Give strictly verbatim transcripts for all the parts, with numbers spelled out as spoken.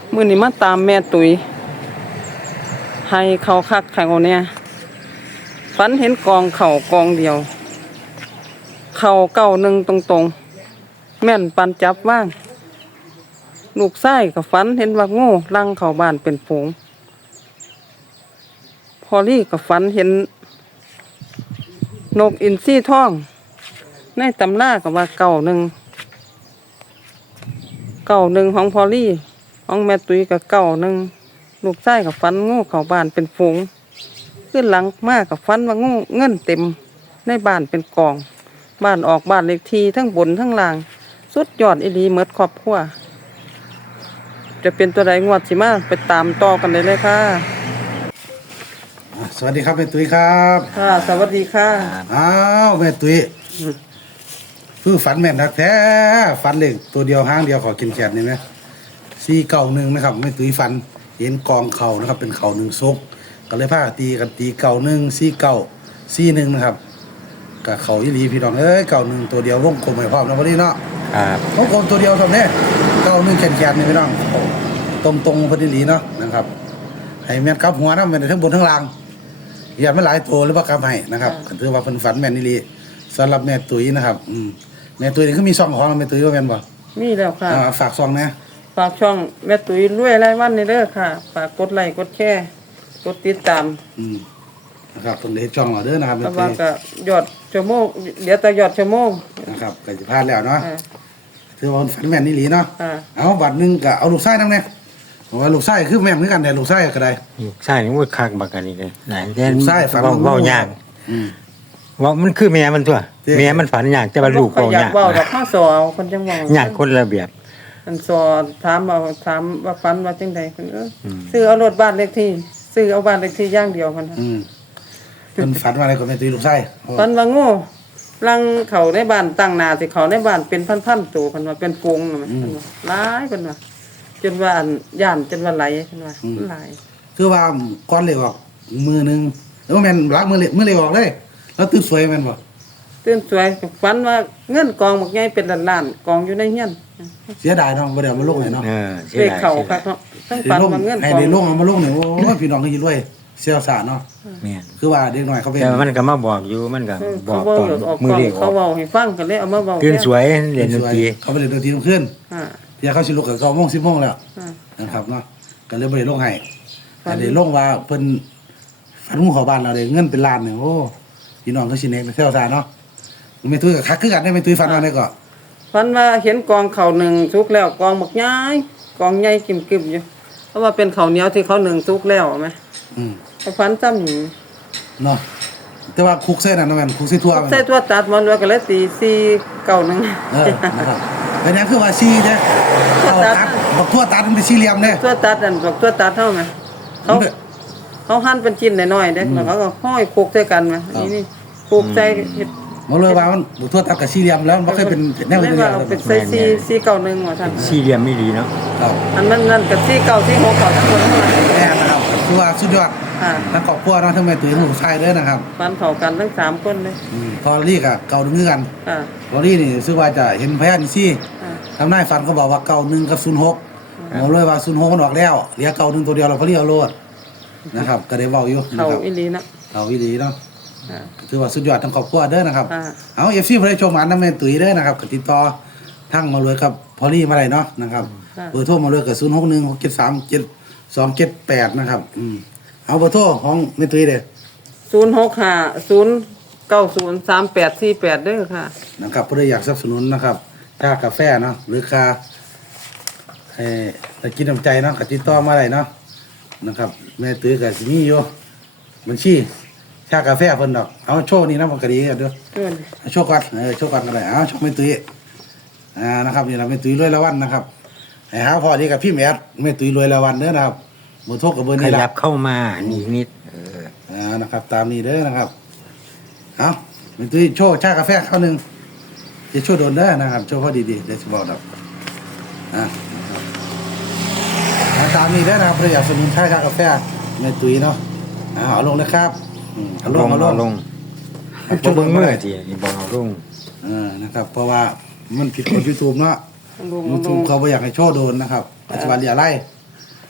มื้อนี้มาตามแม่ตุ๋ยให้เขาคักเขาเนี่ยฝันเห็นกองเข่ากองเดียวเข่าเก้าหนึ่งตรงๆแม่นปันจับว่างลูกไส้กับฝันเห็นว่าโง่ลังเข้าบ้านเป็นฝูงพอลี่กับฝันเห็นนกอินทรีทองในตำรากับว่าเก้าหนึ่งเก้าหนึ่งของพอลี่ของแม่ตุ้ยกับเก้าหนึ่งลูกไส้กับฟันงูเข้าบ้านเป็นฝูงขึ้นหลังมากกับฟันว่างูเงินเต็มในบ้านเป็นกองบ้านออกบ้านเลขที่ทั้งบนทั้งล่างสุดยอดอีหลีเมิดครอบครัวจะเป็นตัวใดงวดสิมาไปตามต่อกันเลยเลยค่ะสวัสดีครับแม่ตุ้ยครับค่ะสวัสดีค่ะอ้าวแม่ตุ้ยคือฝันแม่นทักแท้ฝันเล็กตัวเดียวห้างเดียวขอกินแขนนี่ไหมสี่เก่าหนึ่งนะครับแม่ตุ้ยฝันเห็นกองเข่านะครับเป็นเข่าหนึ่งซกก็เลยพาตีกันตีเก่าหนึ่งสี่เก่าสี่หนึ่งนะครับกับเข่าอีหลีพี่น้องเอ้ยเก่าหนึ่งตัวเดียววงกลมให้พร้อมนะวันนี้เนาะครับวงกลมตัวเดียวทำเนี่ยเก่าหนึ่งแขนแขนนี่พี่น้องตรงตรงพอดีหลีเนาะนะครับให้แม่นกับหัวนะแม่นทั้งบนทั้งล่างอย่าไม่หลายตัวหรือว่ากำให้นะครับถือว่าเป็นฝันแม่นนี่ลีสำหรับแม่ตุ้ยนะครับอืมแม่ตุ้ยนี่เขามีซองของแม่ตุ้ยว่าแม่นบ่มีแล้วค่ะฝากซองนะฝากช่องแม่ตุ้ยรวยรายวันนี่เด้อค่ะฝากกดไลค์กดแชร์กดติดตามอืมนะครับตรงนี้ช่องเราเด้อนะครับแม่ตุ้ยก็ยอดชั่วโมงเดี๋ยวแต่ยอดชั่วโมงนะครับก็จะพลาดแล้วเนาะถือว่าฝันแม่นนี่ลีเนาะเอาบัตรนึงก็เอาลูกไส้นำแน่เพราะว่าลูกไส้คือแม่นเหมือนกันแต่ลูกไส้ก็ได้ลูกไส้นี่มันคักบักกันนี่เลยหลายแต่ลูกไส้ฝันเว้ายากว่ามันคือแม่มันตัวแม่มันฝันยากแต่ว่าลูกเว้ายากเว้าดอกข้าวสอเอาคนจังเว้ายากคนระเบียบอันสอถามเอาถามว่าฝันว่าจังได๋เพิ่นเออซื้อเอารถบ้านเลขที่ซื้อเอาบ้านเลขที่อย่างเดียวเพิ่นอืมเพิ่นฝันว่าอะไรก็แม่ตุ้ยลูกไส้ฝันว่าโง่ลังเขาในบ้านตั้งหน้าสิเขาในบ้านเป็นพันๆตัวเพิ่นว่าเป็นฝูงน่ะแม่เพิ่นว่าหลายเพิ่นว่าจนว่าอันย่านจนว่าไหลเพิ่นว่าหลายคือว่าก้อนเหล็กออกมือนึงแล้วแม่นรักมือเหล็กมือเหล็กออกเลยแล้วตื่นสวยแม่นบ่ตื่นสวยฝันว่าเงินกองบักใหญ่เป็นล้านๆกองอยู่ในเฮียนเสียดายเนาะบ่ได้เอามาลงให้เนาะเออเสียดายเขาครับเนาะทั้งฝันว่าเงินกองให้ได้ลงเอามาลงนี่โอ้ยพี่น้องก็สิรวยเสียสารเนาะแม่นคือว่าเด็กน้อยเขาเป็นแต่มันก็มาบอกอยู่มันก็บอกตอนมือเรียกเขาเว้าให้ฟังก็เลยเอามาเว้าตื่นสวยเรียนดนตรีเขาไปเรียนดนตรีขึ้นอ่าเดี๋ยวเขาสิลุกก็เก้าโมงสิบโมงแล้วนะครับเนาะก็เลยบ่ได้ลงให้แต่ได้ลงว่าเพิ่นฝันงูเข้าบ้านเราได้เงินเป็นล้านนึงโอ้พี่น้องก็สิเน็กเสียสารเนาะแม่ตุ้ยก็คักคือกันได้แม่ตุ้ยฝันว่าได้ก็ฝันว่าเห็นกองข้าวหนึ่งสุกแล้วกองบักใหญ่กองใหญ่กิ่มๆอยู่เพราะว่าเป็นข้าวเหนียวที่เขาหนึ่งสุกแล้วมั้ยอืมฝันจำหนิเนาะแต่ว่าคุกเส้นน่ะแม่นคุกใส่ทั่วใส่ทั่วตัดมันว่าก็เลยตีสี่เก้าหนึ่งเออนะครับเป็นหยังคือว่าสี่เด้ทั่วตัดบักทั่วตัดมันเป็นสี่เหลี่ยมเด้ทั่วตัดนั่นบักทั่วตัดเท่ามั้ยเขาเขาหั่นเป็นชิ้นน้อยๆเด้แล้วเขาก็ห้อยคุกใส่กันมั้ยนี่นี่คุกใส่บ่เลยว่ามันบักทั่วตัดกับสี่เหลี่ยมแล้วมันบ่เคยเป็นแนวเดียวเป็นใส่สี่ สี่เก้าหนึ่งว่าซั่นสี่เหลี่ยมไม่ดีเนาะครับอันนั้นนั่นก็สี่เก้า สี่หกเขาทั้งหมดทั้งนั้นแม่นะครับคือว่าสุดยอดอ่าทั้งครอบครัวเนาะทั้งแม่ตุ้ยทั้งลูกชายเด้อนะครับฝันเข้ากันทั้งสามคนเลยอืมพอลี่ก็เก่านึงกันอ่าพอลี่นี่รู้สึกว่าจะเห็นพยานซี่อ่าทำนายฝันเขาบอกว่าเก่าหนึ่งกับศูนย์หกบอกเลยว่าศูนย์หกมันออกแล้วเหลือเก่าหนึ่งตัวเดียวเราพอลี่เอาโลดนะครับก็ได้เว้าอยู่เขาอีหลีนะเขาอีหลีเนาะอ่าถือว่าสุดยอดทั้งครอบครัวเด้อนะครับเอา เอฟ ซี บ่ได้ชมอันนำแม่ตุ้ยเด้อนะครับก็ติดต่อทั้งมาเลยครับพอลี่มาได้เนาะนะครับเบอร์โทรมาเลยก็ศูนย์หกหนึ่ง หกเจ็ดสาม เจ็ดสองเจ็ดแปดนะครับอืมเอาเบอร์โทรของแม่ตุ้ยเด้อศูนย์หกห้า ศูนย์เก้าศูนย์ สามแปดสี่แปดเด้อค่ะนะครับผู้ใดอยากสนับสนุนนะครับค่ากาแฟเนาะหรือค่าเอ่อตะกินน้ำใจเนาะก็ติดต่อมาได้เนาะนะครับแม่ตุ้ยก็สิมีอยู่บัญชีค่ากาแฟเพิ่นดอกเอาโชว์นี่นะมันก็ดีกันเด้อเออโชว์ก่อนเออโชว์ก่อนก็ได้เอาโชว์แม่ตุ้ยอ่านะครับนี่ล่ะแม่ตุ้ยรวยละวันนะครับให้หาพอดีกับพี่แมทแม่ตุ้ยรวยละวันเด้อนะครับเบอร์โทรกับเบอร์นี้ล่ะขยับเข้ามานี่นิดเอออ่านะครับตามนี้เด้อนะครับเอาแม่ตุ้ยโชว์ชากาแฟเข้านึงจะโชว์โดนเด้อนะครับโชว์พอดีๆเดี๋ยวสิบอกดอกอ่าตามนี้เด้อนะครับเพื่ออยากสนับสนุนชากาแฟแม่ตุ้ยเนาะอ่าเอาลงนะครับเอาลงเอาลงจบเบิ่งมื้อที่นี่บ่เอาลงเออนะครับเพราะว่ามันผิดกฎ YouTube เนาะ YouTube เขาบ่อยากให้โชว์โดนนะครับปัจจุบันอย่าไล่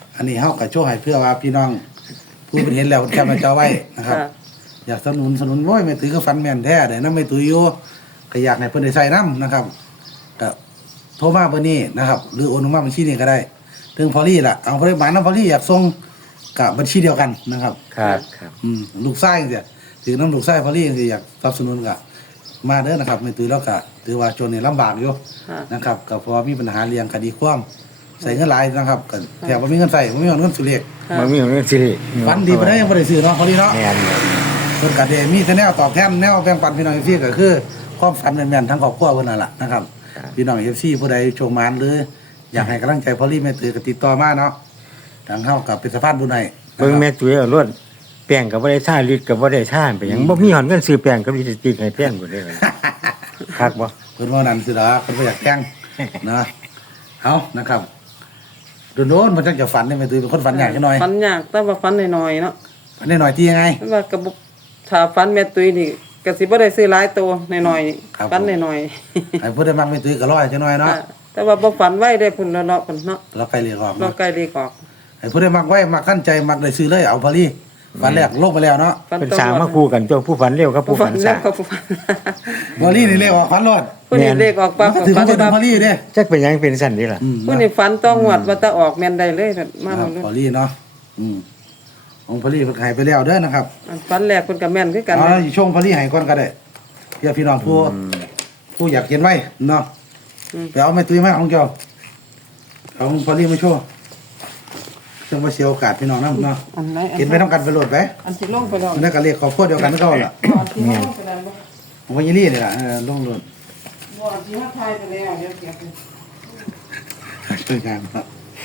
อันนี้เฮาก็โชว์ให้เพื่อว่าพี่น้องผู้เป็นเห็นแล้วแคปมาเจ้าไว้นะครับค่ะอยากสนับสนุนสนับสนุนโอ้ยแม่ตุ้ยก็ฟันแม่นแท้เด้นำแม่ตุ้ยอยู่ก็อยากให้เพิ่นได้ใส่นํนะครับก็โทรมาเบอร์นี้นะครับ หรือโอนมาบัญชีนี้ก็ได้ถึงพอลี่ล่ะเอาเพิ่นหมายนำพอลี่อยากส่งก็บัญชีเดียวกันนะครับครับครับอืมลูกไส้จังซี่ถือน้ำลูกไส้พอลี่จังซี่อยากสนับสนุนก็มาเด้อนะครับแม่ตุ้ยแล้วก็ถือว่าจนนี่ลำบากอยู่ค่ะนะครับก็เพราะว่ามีปัญหาเลี้ยงคดีความใส่เงินหลายนะครับก็แถวบ่มีเงินใส่บ่มีเงินสุเรียกค่ะมันมีเรื่องสิริฝันดีบ่ได้ยังบ่ได้ซื้อเนาะพอลี่เนาะแม่นเพิ่นก็ได้มีแต่แนวตอบแทนแนวแบ่งปันพี่น้อง เอฟ ซี ก็คือความฝันแม่นๆทั้งครอบครัวเพิ่นนั่นล่ะนะครับพี่น้อง เอฟ ซี ผู้ใดโชคมานหรืออยากให้กำลังใจพอลี่แม่ตือก็ติดต่อมาเนาะทางเฮากับเป็นสะพานบุญให้เบิ่งแม่ตุ้ยเอารวดแป้งก็บ่ได้ท่าลิดก็บ่ได้ท่าไปหยังบ่มีหอนเงินซื้อแป้งกับลิปสติกให้แป้งบ่ได้เลยคักบ่เพิ่นว่านั่นสิล่ะเพิ่นบ่อยากแกล้งนะเอานะครับโดนๆมันจังจะฝันได้แม่ตือเป็นคนฝันยากจังหน่อยฝันยากแต่ว่าฝันน้อยๆเนาะฝันได้หน่อยที่ยังไงแต่ว่ากระบุถ้าฝันแม่ตุ้ยนี่ก็สิบ่ได้ซื้อหลายตัวน้อยๆครับฝันน้อยให้ผู้ใดมักแม่ตือก็ร้อยจังหน่อยๆเนาะค่ะแต่ว่าบ่ฝันไว้ได้พุ่นแล้วเนาะพุ่นเนาะเราใกล้เรียกออกเราเนาะใกล้เลขออกให้ผู้ใดมักไว้มักขั้นใจมักได้ซื้อเลยเอาพอลี่ฝันแรกลงไปแล้วเนาะฝันเป็นตรงสางมาคู่กันตัวผู้ฝันเร็วกับผู้ผู้ฝัฝันนแล้สาวก็ผู้ฝันพอลี่นี่เรียกว่าฝันรอดผู้นี้เลขออกปั๊บถือฝัว่าน เป็นปั๊บพอลี่เด้จักเป็นหยังเป็นสั่นนี่ล่ะอืมผู้นี้ฝันต้องงวดว่าจะออกแม่นได้เลยมาครัมาบเลยพอลี่เนาะอืมองค์พอลี่เพิ่นให้ไปแล้วเด้อนะครับอันฝันแรกเพิ่นก็แม่นคือกันเอานะอยู่ช่วงพอลี่ให้ก่อนก็ได้เพื่อพี่น้องผู้ผู้อยากเห็นไว้เนาะไปเอาแม่ตุ้ยมาของเจ้าเอาพอลี่มาโชว์จังว่าเสียโอกาสพี่น้องนำเนาะอันไหนอันเห็นไปต้องกันไปโหลดไปอันที่ลงไปแล้วมันได้ก็เรียกครอบครัวเดียวกันก็ล่ะอันที่ลงไปแล้วบ่ผมว่ายี่ลี่นี่ล่ะเออลงโหลดบ่อันที่ว่าทายไปแล้วเดี๋ยวเก็บไปช่วยกันครับ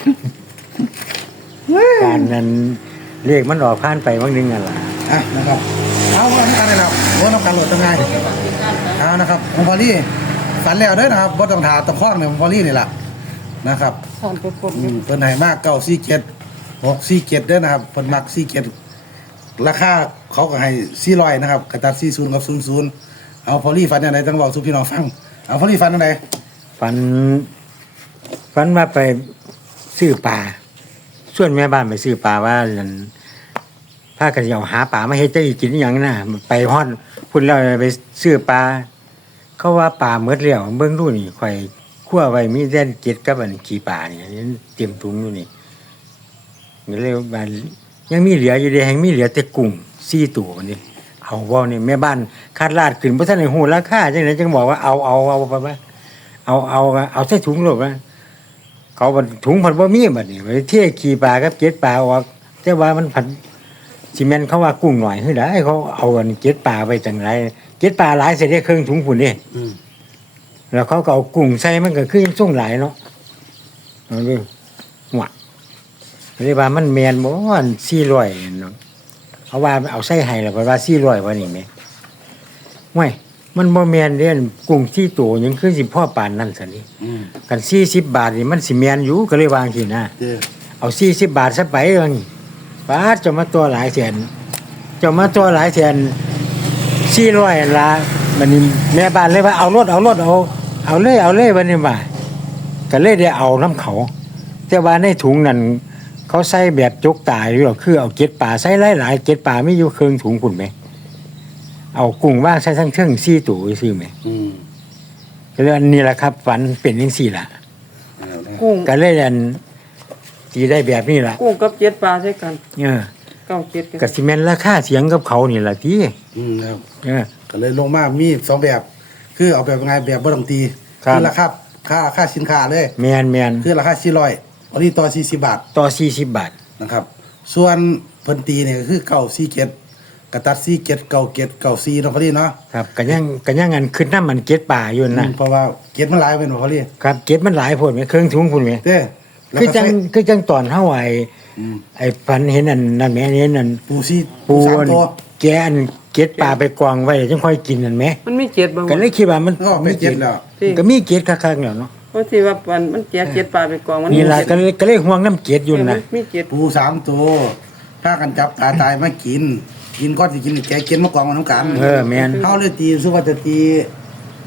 การนั้นเลขมันออกผ่านไปบางนึงนั่นล่ะอ่ะนะครับเอาว่าทำการได้แล้วว่าทำการโหลดตั้งไงเอานะครับของพอลี่ฝันแล้วเด้อนะครับบ่ต้องถาต้องคล้องเนี่ยของพอลี่นี่ล่ะนะครับสอนไปกดอืมเพิ่นให้มากเก้าสี่เจ็ดหกสี่เจ็ดเด้อนะครับเพิ่นมักสี่เจ็ดราคาเขาก็ให้สี่ร้อยนะครับกระตัดสี่ศูนย์กับศูนย์ศูนย์เอาพอลี่ฟันยังไงต้องบอกสู่พี่น้องฟังเอาพอลี่ฟันยังไงฝันฝันว่าไปซื้อปลาส่วนแม่บ้านไปซื้อปลาว่านั่นพากันสิเอาหาปลามาเฮ็ดจะอีกินอหย่างน่ะไปฮอดพุ่นแล้วไปซื้อปลาเขาว่าปลาหมดแล้วเบิ่งดูนี่ข่อยคั่วไว้มีแต่เกล็ดกับอันขี้ปลานี่เตรียมถุงอยู่นี่ก็เลยว่ายังมีเหลืออยู่เด้แฮงมีเหลือแต่กุ้งสี่ตัวนี่เอาบ่นี่แม่บ้านคาดลาดขึ้นบ่ทันได้ฮู้ราคาจังได๋จังบอกว่าเอาเอาเอาไปว่าเอาเอาเอาใส่ถุงโลดว่าเขาบ่ถุงเพิ่นบ่มีบัดนี้ไปเทขี้ปลากับเกล็ดปลาออกแต่ว่ามันผันสิแม่นเขาว่ากุ้งหน่อยคือได้เขาเอาอันเกล็ดปลาไว้จังไรเกล็ดปลาหลายเสิได้ครึ่งถุงพุ่นนี่อืมแล้วเขาก็เอากุ้งใส่มันก็คือส่งหลายเนาะเอาดูหัวเรียกว่ามันแมนบ่อันสี่ร้อยเนาะเอาว่าเอาใส่ให้แล้วว่าสี่ร้อยว่านี่แหมห่วยมันบ่แม่นเด้อันกุ้งที่โตยังคือสิพ่อปานนั้นซั่นนี่อืมกันสี่สิบบาทนี่มันสิแม่นอยู่ก็เลยวางสินะเด้อเอาสี่สิบบาทซะไปว่านี่บาทจะมาตัวหลายแสนจะมาตัวหลายแสนสี่ร้อยอันละบัดนี้แม่บ้านเลยว่าเอารถเอารถเอา เอาเลยเอาเลยวันนี้ว่าก็เลยได้เอาน้ำเขา แต่ว่าในถุงนั้นเขาใส่แบบจกตายหรือว่าคือเอาเกล็ดป่าใส่หลายๆเกล็ดป่าไม่อยู่เครื่องถุงคุณไหมเอากุ้งว่างใส่ทั้งเครื่องซี่ตู่ซื้อไหมอืมก็เลยอันนี้แหละครับฝันเป็นยังสี่ละเอาเด้อกุ้งก็เลยอันที่ได้แบบนี้ละกุ้งกับเจ็ดปลาใช่กันเออเก้าเจ็ดกันกับซีเมนราคาเสียงกับเขานี่แหละที่อืมครับเออก็เลยลงมามีสองแบบ คือเอาแบบยังไงแบบบ่ต้องตีครับอราคาค่าค่าสินค้าเลยแมนแมนคือราคาสี่ร้อยอันนี้ต่อสี่สิบบาทต่อสี่สิบบาทนะครับ ส่วนเพิ่นตีเนี่ยก็คือเก้าสี่เจ็ดกระตัดสี่เจ็ดเก้าเจ็ดเก้าสี่เนาะพอดีเนาะครับกันยังกันยังอันขึ้นน้ำมันเกล็ดป่าอยู่นะอืมเพราะว่าเจ็ดมันหลายเป็นบ่พอดีครับเก็บมันหลายผลไหมเครื่องถุงคุณไหมเด้แล้วคือก็จังใส่คือจังตอนเฮาไอ้อืมไอ้พันเห็นอันนั่นแหม่เห็นอันปูซี่ปูสามอันตัวแกอันเก็ดปลาไปกองไว้จังค่อยกินนั่นแหมมันมีเจ็ดบางก็เลยคิดว่ามันก็ไม่เจ็ดแล้วที่ก็มีเก็ดคักๆแล้วเนาะเพราะที่ว่ามันมันเจ็ดเจ็ดปลาไปกองมันนี่ล่ะเจ็ก็ดเลยก็เลยห่วงน้ำเก็ดอยู่มันะมีเจ็ดปูสามตัวถ้ากันจับตาตายมากิน กินก็สิกินแกะกินมากองกันน้ำกันเออแม่นเขาเลยตีสุว่าจะตี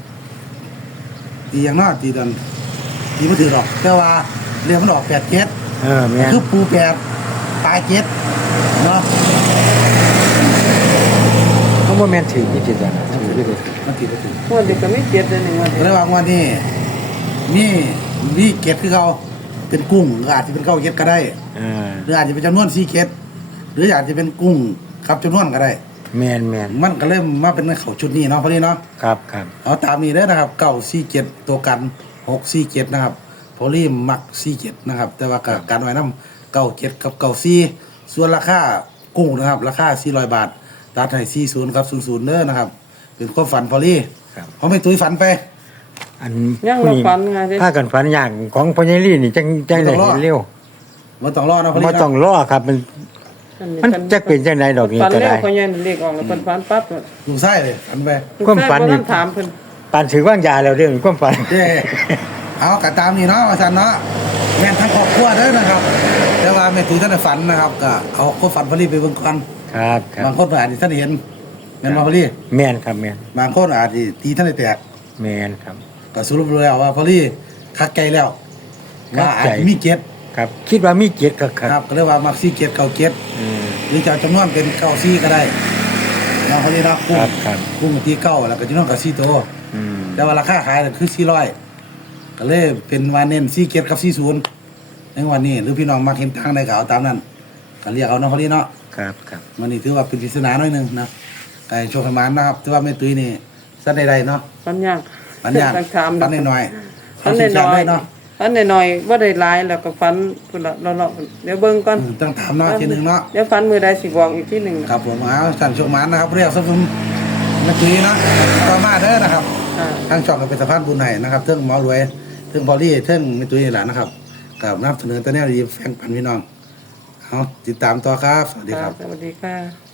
ตีอย่างน้อยตีตอนตีไม่ถือหรอกแต่ว่าเรียกมันออกแปดเจ็ดเออแม่นคือปูแปดปลาเจ็ดเนาะเขาบ่แม่นถือที่จิตอ่ะถือที่เลยมันติดบ่ถึงงวดนี้ก็ไม่เจ็ดเลยหนึ่งวันระหว่างวันนี้มีมีเก็ดคือเขาเป็นกุ้งหรืออาจจะเป็นเก้าเก็ดก็ได้เออหรืออาจจะเป็นจำนวนสี่เก็ดหรืออาจจะเป็นกุ้งครับจำนวนก็ได้แม่นแม่นมันก็เริ่มมาเป็นเขาชุดนี้เนาะพอดีเนาะครับครับเอาตามนี้เด้อนะครับเก้าสี่เก็ดตัวกันหกสี่เก็ดนะครับพอลี่มักสี่เก็ดนะครับ แต่ว่ากับการไว้น้ำเก้าเก็ดกับเก้าสี่ส่วนราคากุ้งนะครับ ราคาสี่ร้อยบาทตัดให้สี่ศูนย์ครับศูนย์ศูนย์เด้อนะครับ เป็นความฝันพอลี่ครับเขาไม่ตุ้ยฝันไปอันยังผู้เรานี้ฝันไงเด้พากันฝันอย่างของพ่อใหญ่ลี่นี่จังจังได้เห็นเร็วมันต้องรอดนะพอลี่บ่ต้องรอครับมันมันจักเป็นจังไดดอกนี้ฝันก็เร็วได้เขายันเลขออกแล้วเพิ่นฝันปั๊บเลยลูกไส้เลยฝันไปความฝันนี่นี่ถามเพิ่นปานถือว่างยาแล้วเรื่องความฝันเด้เอากะตามนี่เนาะอาจารย์เนาะแม่นทั้งครอบครัวเด้อนะครับ แต่ว่าแม่ตุ้ยท่านได้ฝันนะครับก็เอาความฝันพอลี่ไปเบิ่งก่อนครับครับบางคนอาจจะท่านเห็นแม่นบ่พอลี่แม่นครับแม่นบางคนอาจจะตีท่านได้แตกแม่นครับก็สรุปแล้วว่าพอลี่คักไกลแล้วคัว่าก อาจใจจะมีเกียรติครับ คิดว่ามีเกียรติครับคครัรับบ ก็เรียกว่ามักซี่เกียรติเก่าเกียรติอืมหรือจะเอาจำนวนเป็นเก้าซี่ก็ได้เนาะพอลี่เนาะกุ้คงรับครับกุ้งตีเก้าแล้วก็จำนวนกับซี่โตวอืมแต่ว่าราคาขายน่ะคือสี่ร้อยก็เลยเป็นว่าเน้นซี่เกียรติกับซี่ศูนย์ในวันนี้หรือพี่น้องมักเห็นทางใดก็เอาตามนั้นก็เรียกเอาเนาะพอลี่เนาะครับครับวันนี้ถือว่าเป็นปริศนาหน่อยหนึงนะไอ้โชคขมานนะครับถือว่าแม่ตุ้ยนี่สัตว์ใดๆเนาะฝันยากฝันยากต้องถามฝันน้อยๆฝันน้อยเนาะๆฝันน้อยๆบ่ได้หลายแล้วก็ฝันพุ่นละเลาะๆเดี๋ยวเบิ่งก่อนอืมต้องถามเนาะทีหนึงเนาะเดี๋ยวฝันมือใดสิบอกอีกทีหนึงครับผมเอาท่านโชคหมานนะครับเรียกสักคุณเมื่อกี้นะต่อมาเด้อนะครับอ่าทางช่องก็เป็นสะพานบุญให้นะครับเทิงหมอรวยเทิงบอลี่เทิงมิตุยนี่แหละนะครับกับนำเสนอตัวแนวดีแฟงปันพี่น้องเอาติดตามต่อครับ สวัสดีครับสวัสดีค่ะ